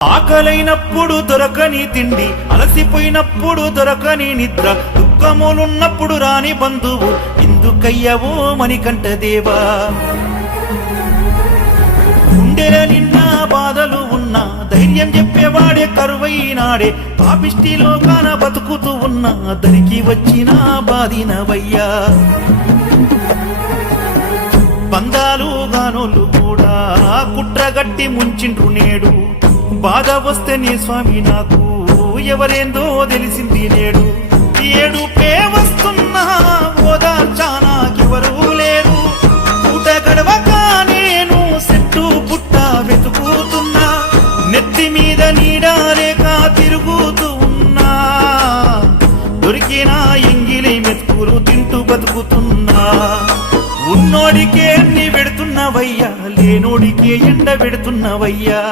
ఆకలైనప్పుడు దొరకని తిండి, అలసిపోయినప్పుడు దొరకని నిద్ర, దుఃఖములున్నప్పుడు రాని బంధువు ఎందుకయ్యవో మణికంఠ దేవా. గుండెల నిన్న బాధలు ఉన్నా ధైర్యం చెప్పేవాడే కరువైనాడే, పాపిష్టిలో కాన బతుకుతూ ఉన్నా దరికి వచ్చిన బాధినవయ్యా. బంధాలు గానోళ్ళు కూడా కుట్రగట్టి ముంచిండ్రు నేడు, బాధ వస్తే నీ స్వామి నాకు ఎవరేందో తెలిసింది నేడు. ఏడుపే వస్తున్నా ఓదార్చానాకెవరూ లేరు, పూట గడవక నేను చెట్టు పుట్ట వెతుకుతున్నా, నెత్తి మీద నీడాలేక తిరుగుతూ ఉన్నా, దొరికిన ఎంగిలి మెతుకులు తింటూ బతుకుతున్నా. ఉన్నోడికే అన్ని పెడుతున్నవయ్యా, లేనోడికే ఎండ పెడుతున్నవయ్యా.